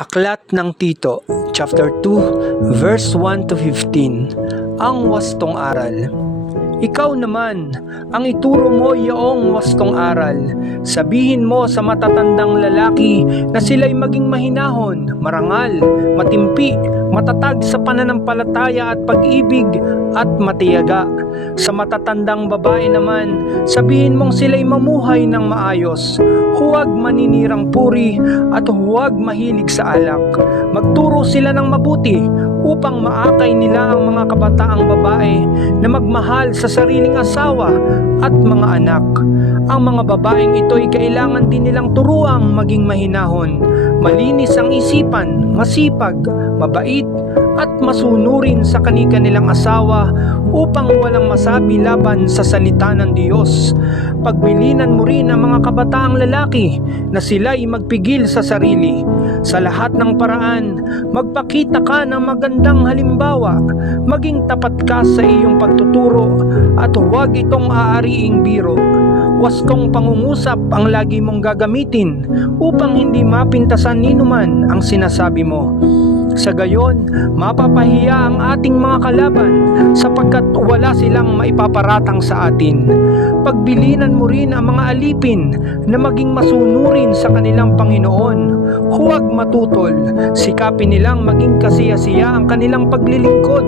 Aklat ng Tito, chapter 2, verse 1 to 15. Ang wastong aral. Ikaw naman, ang ituro mo yaong wastong aral. Sabihin mo sa matatandang lalaki na sila'y maging mahinahon, marangal, matimpi, matatag sa pananampalataya at pag-ibig at matiyaga. Sa matatandang babae naman, sabihin mong sila'y mamuhay ng maayos, huwag maninirang puri at huwag mahilig sa alak. Magturo sila ng mabuti upang maakay nila ang mga kabataang babae na magmahal sa sariling asawa at mga anak. Ang mga babaeng ito'y kailangan din nilang turuang maging mahinahon, malinis ang isipan, masipag, mabait, at masunurin sa kani-kanilang asawa upang walang masabi laban sa salita ng Diyos. Pagbilinan mo rin ang mga kabataang lalaki na sila'y magpigil sa sarili. Sa lahat ng paraan, magpakita ka ng magandang halimbawa, maging tapat ka sa iyong pagtuturo at huwag itong aariing biro. Wastong pangungusap ang lagi mong gagamitin upang hindi mapintasan ninuman ang sinasabi mo. Sa gayon, mapapahiya ang ating mga kalaban sapagkat wala silang maipaparatang sa atin. Pagbilinan mo rin ang mga alipin na maging masunurin sa kanilang Panginoon. Huwag matutol, sikapin nilang maging kasiyasiya ang kanilang paglilingkod.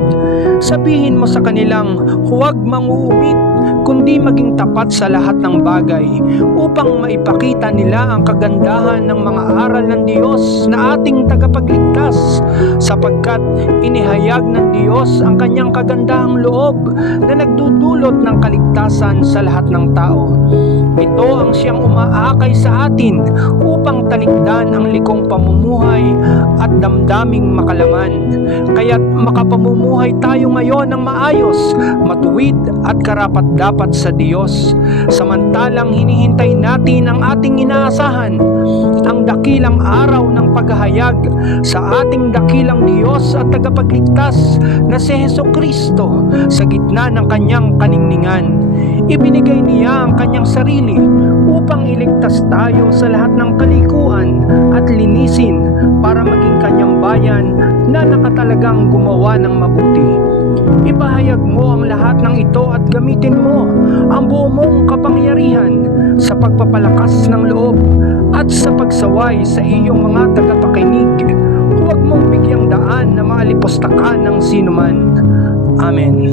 Sabihin mo sa kanilang huwag manguumit, kundi maging tapat sa lahat ng bagay upang maipakita nila ang kagandahan ng mga aral ng Diyos na ating tagapagligtas, sapagkat inihayag ng Diyos ang kanyang kagandahang loob na nagdudulot ng kaligtasan sa lahat ng tao. Ito ang siyang umaakay sa atin upang talikdan ang likong pamumuhay at damdaming makalaman. Kaya't makapamumuhay tayo ngayon ng maayos, matuwid at karapat-dapat sa Diyos. Samantalang hinihintay natin ang ating inaasahan, ang dakilang araw ng paghahayag sa ating dakilang Diyos at tagapagligtas na si Hesukristo sa gitna ng kanyang kaningningan. Ibinigay niya ang kanyang sarili upang iligtas tayo sa lahat ng kalikuan at linisin para maging kanyang bayan na nakatalagang gumawa ng mabuti. Ipahayag mo ang lahat ng ito at gamitin mo ang buo mong kapangyarihan sa pagpapalakas ng loob at sa pagsaway sa iyong mga tagapakinig. Huwag mong bigyang daan na maalipustakan ng sinuman. Amen.